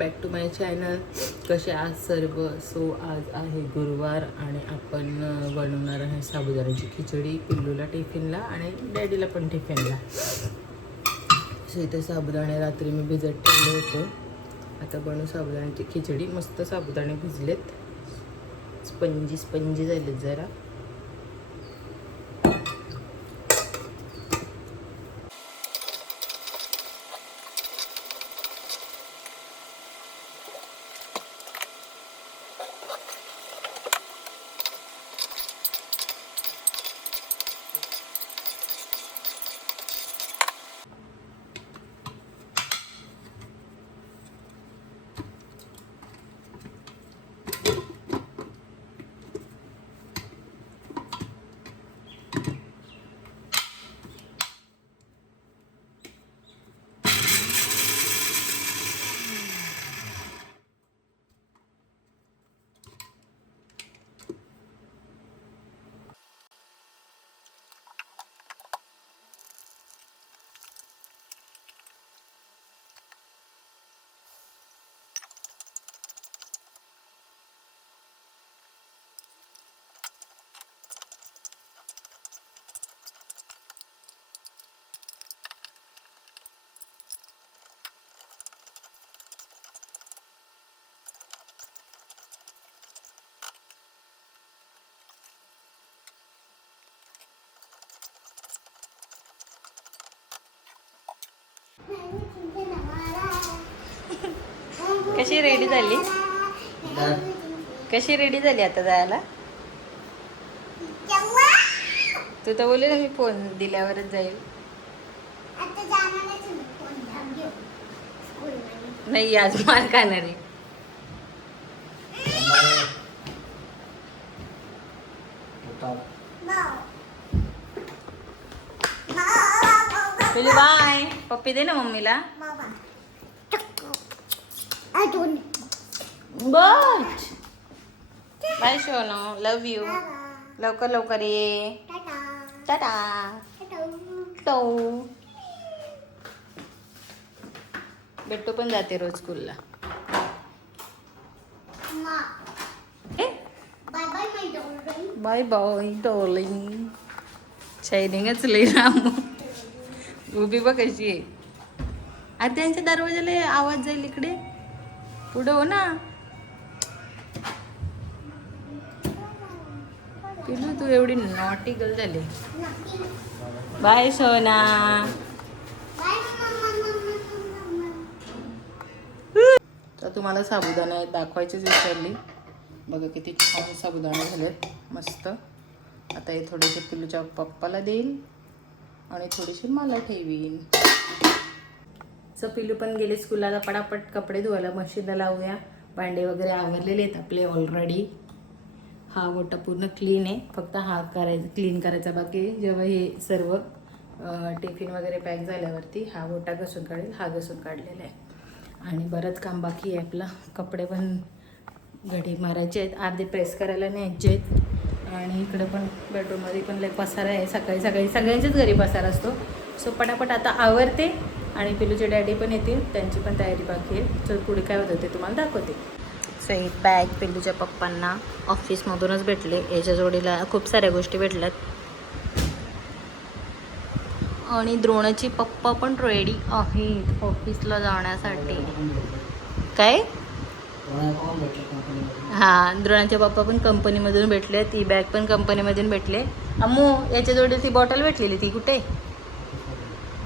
Back to my channel. कसे आज सर्व. सो आज आहे गुरुवार आणि आपण बनवणार आहे साबुदाण्याची खिचडी पिल्लूला टिफिनला आणि डॅडीला पण टिफिनला. सो इथे साबुदाणे रात्री मी भिजत ठेवले होते. आता बनवू साबुदाण्याची खिचडी. मस्त साबुदाणे भिजलेत, स्पंजी स्पंजी झालेत जरा. कशी रेडी झाली? कशी रेडी झाली आता जायला? तू तर बोलले ना मी फोन दिल्यावरच जाईल. नाही आज मार खाणार आहे. बाय. पप्पी दे ना मम्मीला. बस बाय सोनू. Love you. लवकर लवकर ये. टाटा. बेट्टू पण जाते रोज स्कूलला. Bye bye Darling. शायनिंगच लई राम. उभी बघ कशी आहे. आता त्यांच्या दरवाजाला आवाज जाईल इकडे. पुढं हो ना. पिलू तू एवढी नॉटी गर्ल झाली. बाय सोना. तर तुम्हाला साबुदाणा दाखवायचीच विसरली. बघा किती छान साबुदाणे झालेत, मस्त. आता हे थोडेसे पिलूच्या पप्पाला देईल आणि थोडेसे मला ठेवीन. सो पिलू पण गेले स्कूलला. आता पटापट कपडे धुवायला मशीनला लावूया. भांडे वगैरे आवरलेले आहेत आपले ऑलरेडी. हा गोटा पूर्ण क्लीन आहे, फक्त हा क्लीन करायचा बाकी. जेव्हा हे सर्व टिफिन वगैरे पॅक झाल्यावरती हा गोटा घसून काढेल. हा घसून काढलेला आहे आणि बरंच काम बाकी आहे आपलं. कपडे पण घडी मारायचे आहेत, अर्धे प्रेस करायला न्यायचे आहेत. आणि इकडे पण बेडरूममध्ये पण लय पसारा आहे. सकाळी सकाळी सगळ्यांच्याच घरी पसारा असतो. सो पटापट आता आवरते आणि पिलूचे डॅडी पण येतील, त्यांची पण तयारी बाकी आहे. तर पुढे काय होतं ते तुम्हाला दाखवते. सो ही बॅग पिलूच्या पप्पांना ऑफिसमधूनच भेटले. याच्या जोडीला खूप साऱ्या गोष्टी भेटल्यात. आणि द्रोणाचे पप्पा पण रेडी आहेत ऑफिसला जाण्यासाठी. काय? हां, द्रोणाचे पप्पा पण कंपनीमधून भेटले. ती बॅग पण कंपनीमधून भेटले. अम्मू याच्या जोडी ती बॉटल भेटलेली ती कुठे?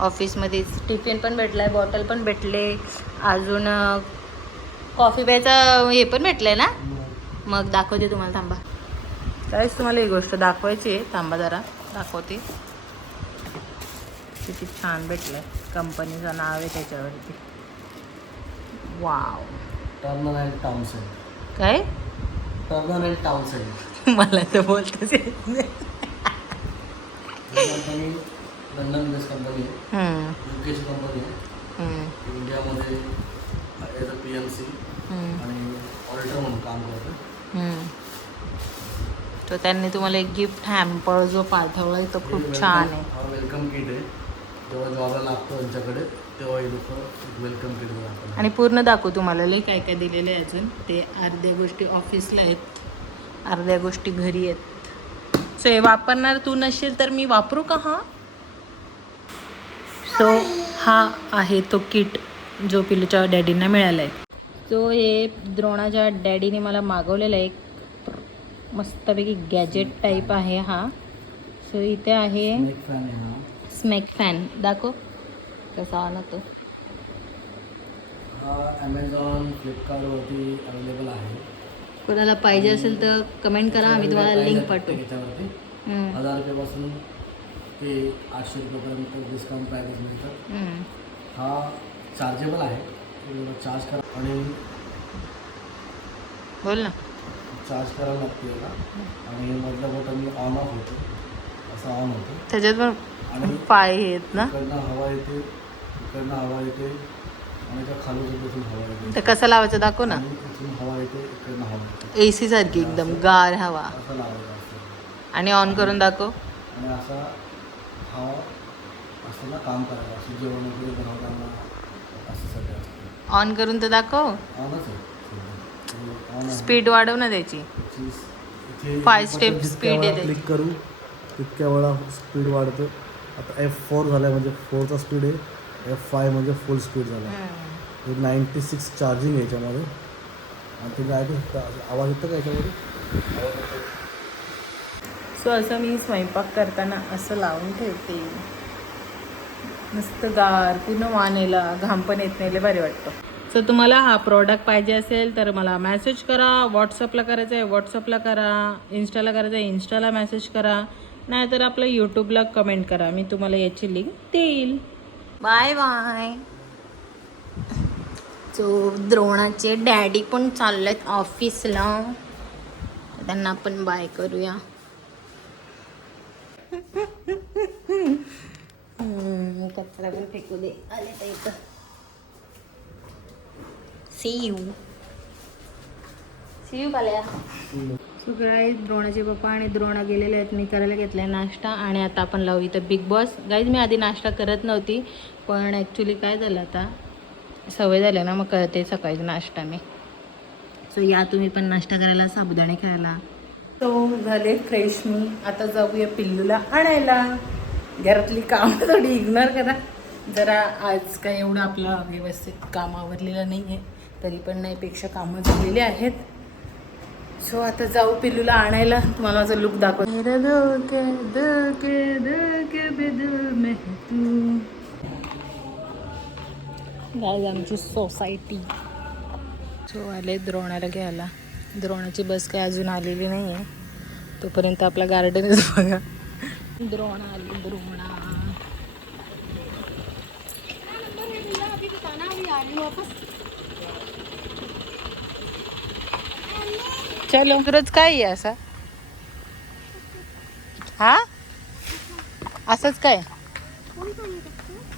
ऑफिसमध्येच. टिफिन पण भेटला आहे, बॉटल पण भेटले. अजून कॉफी प्यायचं हे पण भेटलं आहे ना. मग दाखवते तुम्हाला, थांबा. काहीच तुम्हाला ही गोष्ट दाखवायची आहे, थांबा जरा दाखवते. किती छान भेटलं आहे, कंपनीचं नाव आहे त्याच्यावरती. वाव. Turner and Townsend. काय? Turner and Townsend. मला तर बोलतच येत नाही. कंपनी लंडन बेस्ड कंपनी आहे, युकेची कंपनी आहे. इंडियामध्ये ॲज अ PLC आणि ऑडिटर म्हणून काम करतो. तर त्यांनी तुम्हाला एक गिफ्ट हॅम्पर जो पाठवला आहे तो खूप छान आहे. हा वेलकम किट आहे. जेव्हा जॉबला लागतो त्यांच्याकडे तेव्हा हे लोक वेलकम केलं जातं. आणि पूर्ण दाखवू तुम्हाला लई काय काय दिलेलं आहे अजून. ते अर्ध्या गोष्टी ऑफिसला आहेत, अर्ध्या गोष्टी घरी आहेत. सो हे वापरणार तू नसेल तर मी वापरू का? हा सो हा आहे तो किट जो पिलूच्या डॅडींना मिळाला आहे. सो हे द्रोणाच्या डॅडीने मला मागवलेला एक मस्तपैकी गॅजेट टाईप आहे हा. सो इथे आहे एक फॅन आहे हा. स्मॅक फॅन. दाखव कसा आला तो. हा ॲमेझॉन फ्लिपकार्टवरती अवेलेबल आहे. कोणाला पाहिजे असेल तर कमेंट करा, आम्ही तुम्हाला लिंक पाठवू. त्याच्यावरती 1000 रुपयापासून ते 800 रुपयापर्यंत डिस्काउंट प्राइस मिळतात. हा चार्जेबल आहे, चार्ज करा आणि बोल ना. चार्ज करावं लागते याला. आणि मधलं बटन ऑन ऑफ होतं, असं ऑन होतं. त्याच्यात पण आणि पाय आहेत ना. इकडनं हवा येते, इकडनं हवा येते आणि त्या खाली बसून हवा येते. तर कसं लावायचं दाखव ना. आणि इथून हवा येते, इकडनं हवा येते. AC सारखी एकदम गार हवा. असं लावायचं असतं आणि ऑन करून दाखव. आणि असा हा असं ना काम करायला, असं जेवण वगैरे बनवताना असं सगळं असतं. ऑन करून तर दाखव. ऑनच आहे ऑन आहे. स्पीड वाढव ना त्याची. इथे 5 स्टेप जितक्या स्पीड वेळा येते. क्लिक करू तितक्या वेळा स्पीड वाढतं. आता F4 झाला म्हणजे 4चा स्पीड आहे. F5 म्हणजे फुल स्पीड झाला. 96 चार्जिंग आहे याच्यामध्ये. आणि तुम्ही ऐकू शकता आवाज येतो का याच्यामध्ये. सो असं मी स्वयंपाक करताना असं लावून ठेवते. नुसतं गार पूर्ण वानेला घाम पण येत नाही, लय भारी वाटतं. सो तुम्हाला हा प्रॉडक्ट पाहिजे असेल तर मला मेसेज करा. व्हॉट्सअपला करायचं आहे व्हॉट्सअपला करा, इन्स्टाला करायचं आहे इन्स्टाला मेसेज करा, नाहीतर आपलं यूट्यूबला कमेंट करा. मी तुम्हाला याची लिंक देईल. Bye bye. सो द्रोणाचे डॅडी पण चाललेत ऑफिसला, त्यांना आपण बाय करूया. कचरा पण फेकू दे. आले तर इथं. सी यू पाल्या. सगळे द्रोणाचे पप्पा आणि द्रोणा गेलेले आहेत. मी करायला घेतलाय नाश्ता आणि आता आपण लावू इथं बिग बॉस. गाईज मी आधी नाश्ता करत नव्हती, पण ॲक्च्युली काय झालं आता सवय झाली ना, मग करते सकाळी नाश्ता मी. सो या तुम्ही पण नाश्ता करायला, साबुदाणे खायला. सो झाले फ्रेश मी. आता जाऊया पिल्लूला आणायला. घरातली कामं थोडी इग्नोर करा जरा. आज काय एवढं आपलं व्यवस्थित काम आवरलेलं नाही आहे, तरी पण नाहीपेक्षा कामं झालेली आहेत. सो आता जाऊ पिल्लूला आणायला. तुम्हाला माझा लुक दाखव. गाय आमची सोसायटी. सो आले द्रोणाला घ्यायला. द्रोणाची बस काय अजून आलेली नाही आहे, तोपर्यंत आपला गार्डनच बघा. द्रोणा आली द्रोणा. चलो रोज काय आहे असा. हा असंच काय.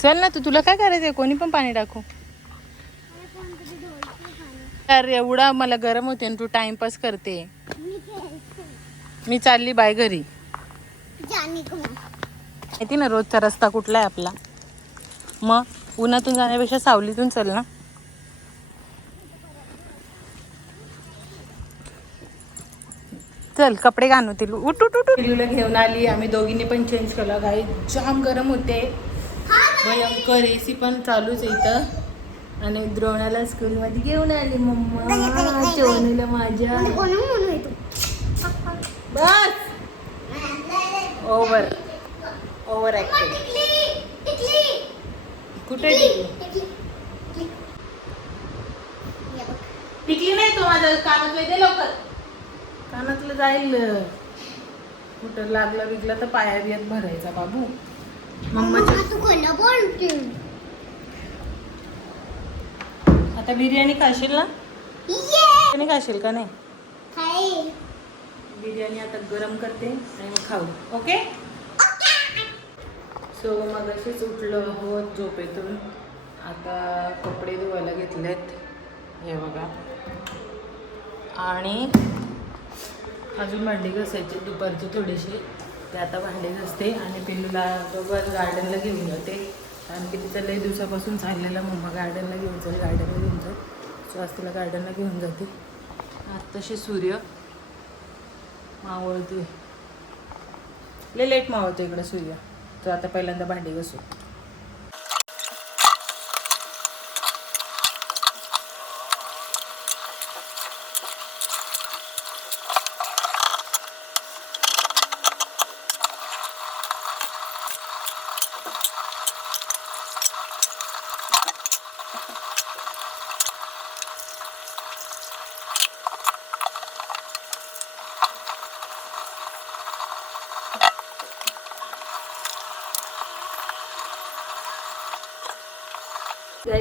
चल ना, तुला काय करायचंय. कोणी पण पाणी टाकू. तर एवढा मला गरम होते आणि तू टाइमपास करते. मी चालली बाय घरी. माहिती ना रोजचा रस्ता कुठला आहे आपला. मग उन्हातून जाण्यापेक्षा सावलीतून चल ना. चल कपडे घालू तिला. उठ उठ उठ. पिल्लूला घेऊन आली. आम्ही दोघींनी पण चेंज केला. गाई जाम गरम होते, भयंकर. AC पण चालूच आहे इथं. आणि द्रोणाला स्कूलमध्ये घेऊन आली मम्मा. चोनूला माझ्या. बस ओव्हर ओव्हर ॲक्टिंग. कुठे टिकली नाही. तो माझं कानातलं दे लवकर. कानातलं जाईल. कुठं लागला बिगला तर पाया बियात भरायचा बाबू. आता बिर्याणी खाशील ना. बिर्याणी खाशील का नाही. बिर्याणी आता गरम करते आणि मग खाऊ. ओके. सो मग अशीच उठलो आहोत झोपेतून. आता कपडे धुवायला घेतलेत हे बघा. आणि अजून भांडी घासायचे दुपारचे थोडेसे, ते आता भांडी घासते. आणि पिल्लूला दोघं गार्डनला घेऊन जाते. कारण की तिचा लई दिवसापासून चाललेला मम्मा गार्डनला घेऊन चल गार्डनला घेऊन चल. सो आज तिला गार्डनला घेऊन जाते. आत्ताशी सूर्य मावळतोय, लय लेट मावळतो इकडं सूर्य. तो आता पहिल्यांदा भांडी घासू.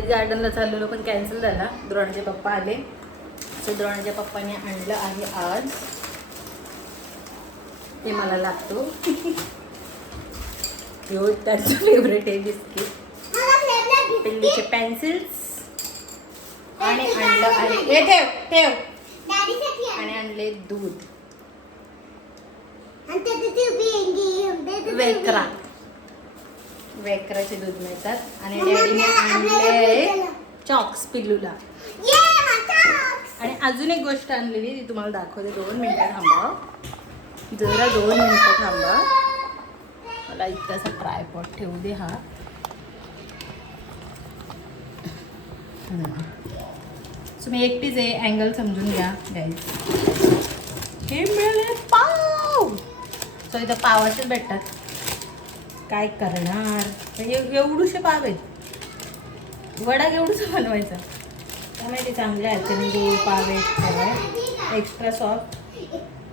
गार्डनला चाललेलो पण कॅन्सल झाला. द्रोणाचे पप्पा आले. सो द्रोणाच्या पप्पाने आणलं आहे आज, हे मला लागतो. एवढं त्यांचं फेवरेट आहे बिस्किट. पिल्लीचे पेन्सिल्स आणि आणलं आहे, हे ठेव ठेव, आणि आणले दूध वेकरा. वेकराचे दूध मिळतात. आणि डॅडीने आणले चॉक्स पिल्लूला. आणि अजून एक गोष्ट आणलेली ती तुम्हाला दाखवते. 2 मिनिटं थांबा, जरा 2 मिनिटं थांबा. मला इतकासा ट्रायपॉड ठेवू दे. हा तुम्ही एकटीच आहे, अँगल समजून घ्या गाईज. हे मिळाले पाव. सो इथं पावाचेच भेटतात. काय करणार, एवढूशे पाव आहेत. वडा एवढूसा बनवायचा. काय माहिती चांगले आहेत ते म्हणजे पाव आहेत एक्स्ट्रा सॉफ्ट.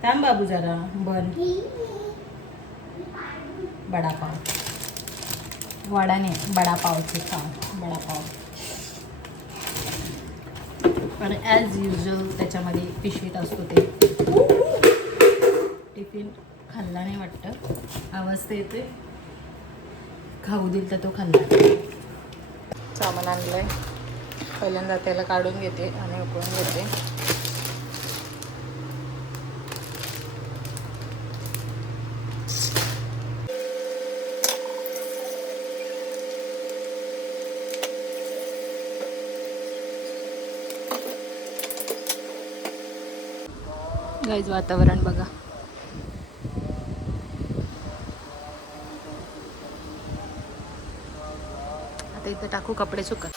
थांब बाबू जरा बन. वडापाव, वडाने वडापावचे पाव, वडापाव. आणि ॲज युजल त्याच्यामध्ये पिशवीत असतो ते. टिफिन खाल्ला नाही वाटतं, आवाज तर येतोय. खाऊ दिल तर तो खाल्ला. सामान आणलंय. पहिल्यांदा त्याला काढून घेते आणि उकळून घेते. गाईज वातावरण बघा. आता इथं टाकू कपडे सुकत.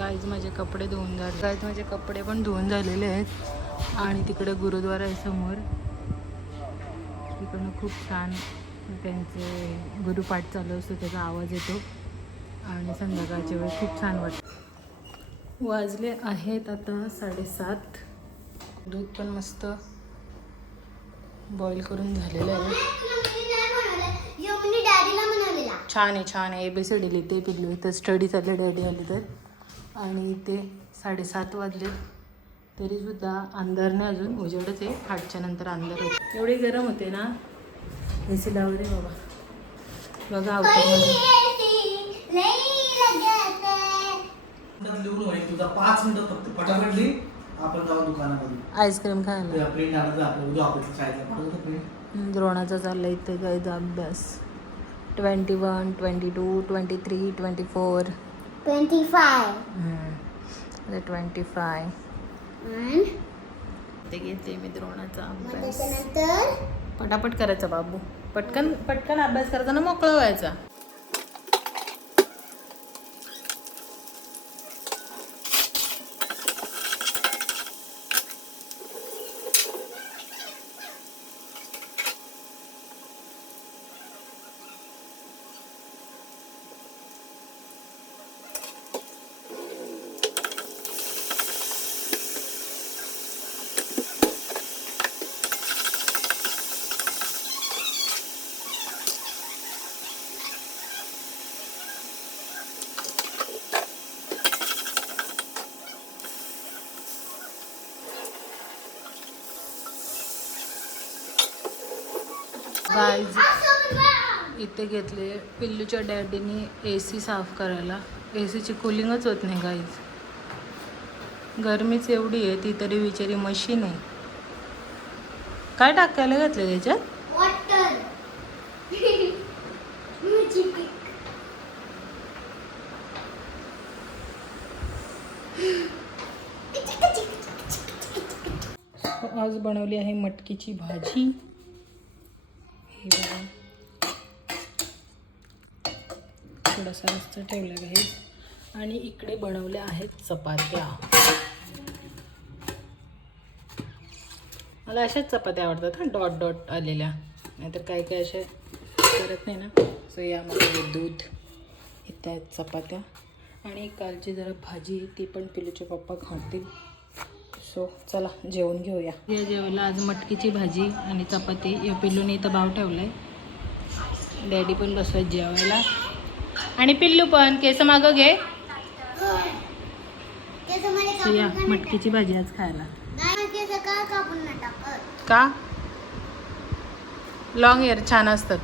गाईज माझे कपडे धुवून झाले. गाईज माझे कपडे पण धुवून झालेले आहेत. आणि तिकडे गुरुद्वारा आहे समोर. तिकडनं खूप छान त्यांचे गुरुपाठ चालू असतो, त्याचा आवाज येतो. आणि संध्याकाळच्या वेळी खूप छान वाटतं. वाजले आहेत आता 7:30. दूध पण मस्त बॉईल करून झालेलं आहे. छान आहे, छान आहे. ABCD लिहिते पिल्लू. इथं स्टडी चालले डॅडी आली तर. आणि इथे 7:30 वाजले तरीसुद्धा अंधार नाही अजून, उजेडच आहे. 8च्या नंतर अंधार होते. एवढी गरम होते ना. AC लावू दे बाबा. बघा अवतारमध्ये तुझा 5 मिनिटं फक्त पटापट लिही. आपण जाऊ दुकानामध्ये आईस्क्रीम खायला. प्रिंट आणायचं आपलं उद्या ऑफिसला शाळेतला. द्रोणाचा चालला इथं काय अभ्यास. 21, 22, 23, 24, 25. 25. ते घेते मी द्रोणाचा अभ्यास. त्याच्यानंतर पटापट करायचा बाबू. पटकन पटकन अभ्यास करताना मोकळं व्हायचा. गाईज इथे घेतले पिल्लूच्या डॅडीने AC साफ करायला. ACची कूलिंगच होत नाही गाईज. गरमीच एवढी आहे ती तरी बिचारी मशीन आहे. काय टाकायला घातलं त्याच्यात? वॉटर आज बनवली आहे मटकीची भाजी. हे बघा थोडासा रस्ता ठेवला आहे आणि इकडे बनवल्या आहेत चपात्या. मला अशाच चपात्या आवडतात हा, डॉट डॉट आलेल्या. नाहीतर काय काय अशा करत नाही ना. सो यामध्ये दूध, इथे आहेत चपात्या आणि कालची जरा भाजी ती पण पिलूचे पप्पा खातील. सो चला जेवण घेऊया. या जेवायला आज मटकीची भाजी आणि चपाती. या पिल्लूने इथं भाव ठेवलाय. डॅडी पण बसवायत जेवायला आणि पिल्लू पण केस मागं घे. So या मटकीची भाजी आज खायला. का? लॉंग हेअर छान असतात.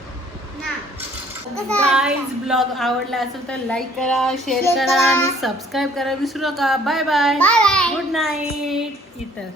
गाईज ब्लॉग आवडला असेल तर लाईक करा, शेअर करा आणि सबस्क्राईब करा विसरू नका. Bye bye. Good night. इथं